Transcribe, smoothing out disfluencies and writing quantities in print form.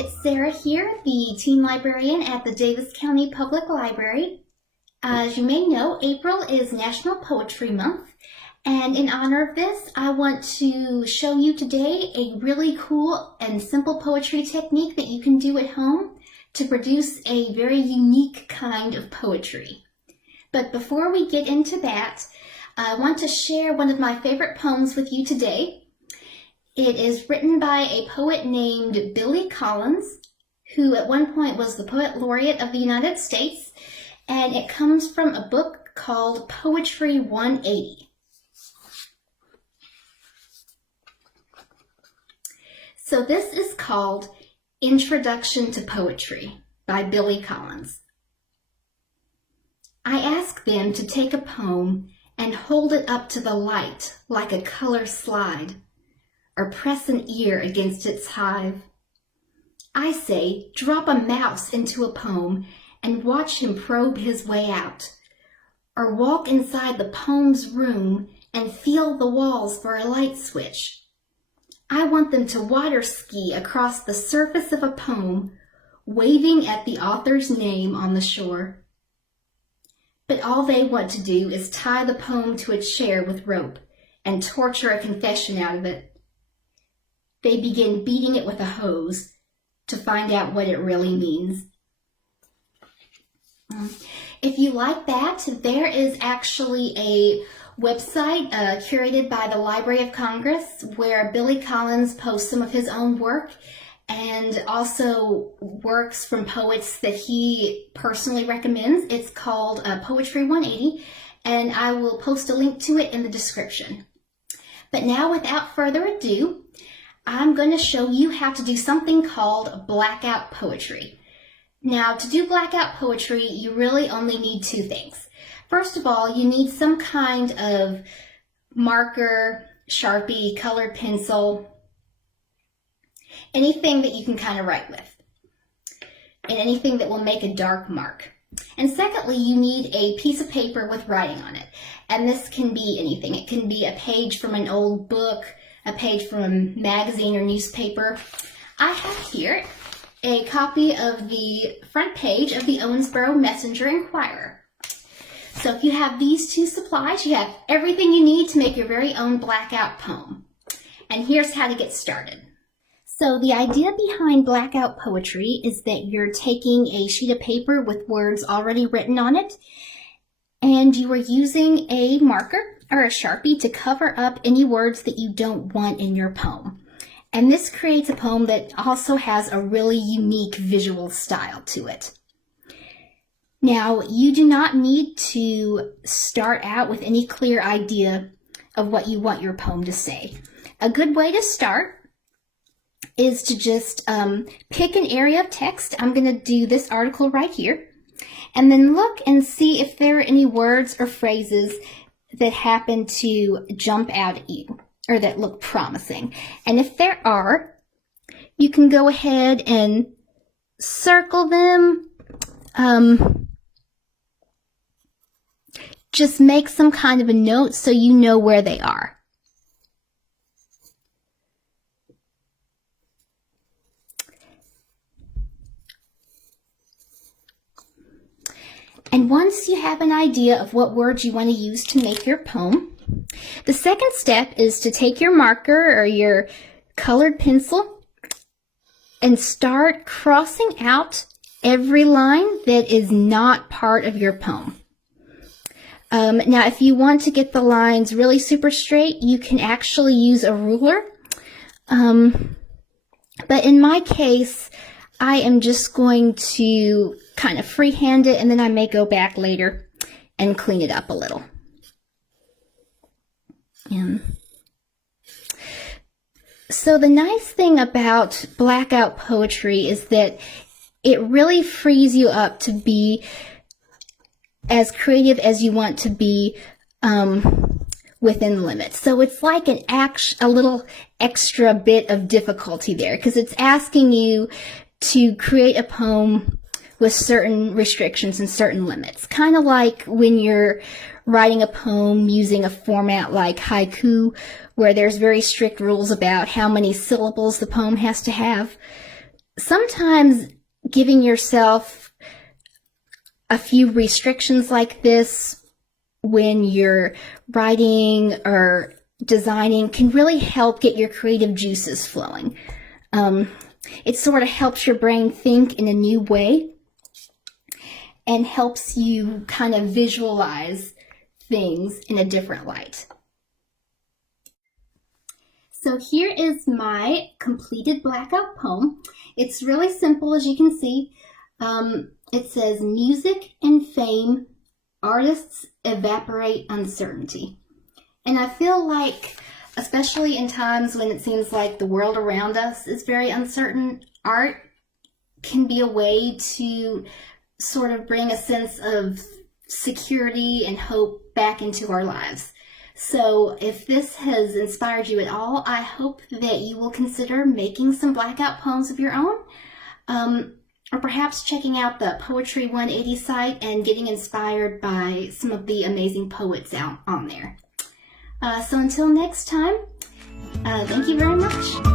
It's Sarah here, the teen librarian at the Davis County Public Library. As you may know, April is National Poetry Month, and in honor of this, I want to show you today a really cool and simple poetry technique that you can do at home to produce a very unique kind of poetry. But before we get into that, I want to share one of my favorite poems with you today. It is written by a poet named Billy Collins, who at one point was the Poet Laureate of the United States, and it comes from a book called Poetry 180. So this is called Introduction to Poetry by Billy Collins. I ask them to take a poem and hold it up to the light like a color slide, or press an ear against its hive. I say, drop a mouse into a poem and watch him probe his way out, or walk inside the poem's room and feel the walls for a light switch. I want them to water ski across the surface of a poem, waving at the author's name on the shore. But all they want to do is tie the poem to a chair with rope and torture a confession out of it. They begin beating it with a hose to find out what it really means. If you like that, there is actually a website curated by the Library of Congress where Billy Collins posts some of his own work and also works from poets that he personally recommends. It's called Poetry 180, and I will post a link to it in the description. But now, without further ado, I'm going to show you how to do something called blackout poetry. Now, to do blackout poetry, you really only need two things. First of all, you need some kind of marker, Sharpie, colored pencil, anything that you can kind of write with, and anything that will make a dark mark. And secondly, you need a piece of paper with writing on it. And this can be anything. It can be a page from an old book, a page from a magazine or newspaper. I have here a copy of the front page of the Owensboro Messenger Inquirer. So if you have these two supplies, you have everything you need to make your very own blackout poem. And here's how to get started. So the idea behind blackout poetry is that you're taking a sheet of paper with words already written on it, and you are using a marker or a Sharpie to cover up any words that you don't want in your poem. And this creates a poem that also has a really unique visual style to it. Now, you do not need to start out with any clear idea of what you want your poem to say. A good way to start is to just pick an area of text. I'm going to do this article right here. And then look and see if there are any words or phrases that happen to jump out at you or that look promising. And if there are, you can go ahead and circle them. Just make some kind of a note so you know where they are. And once you have an idea of what words you want to use to make your poem, the second step is to take your marker or your colored pencil and start crossing out every line that is not part of your poem. Now, if you want to get the lines really super straight, you can actually use a ruler. But in my case, I am just going to kind of freehand it, and then I may go back later and clean it up a little. So the nice thing about blackout poetry is that it really frees you up to be as creative as you want to be within limits. So it's like a little extra bit of difficulty there, because it's asking you to create a poem with certain restrictions and certain limits. Kind of like when you're writing a poem using a format like haiku, where there's very strict rules about how many syllables the poem has to have. sometimes giving yourself a few restrictions like this when you're writing or designing can really help get your creative juices flowing. It sort of helps your brain think in a new way and helps you kind of visualize things in a different light. So here is my completed Blackout poem. It's really simple, as you can see. It says, music and fame, artists evaporate uncertainty. And I feel like, especially in times when it seems like the world around us is very uncertain, art can be a way to sort of bring a sense of security and hope back into our lives. So if this has inspired you at all, I hope that you will consider making some Blackout poems of your own, or perhaps checking out the Poetry 180 site and getting inspired by some of the amazing poets out on there. So until next time, thank you very much.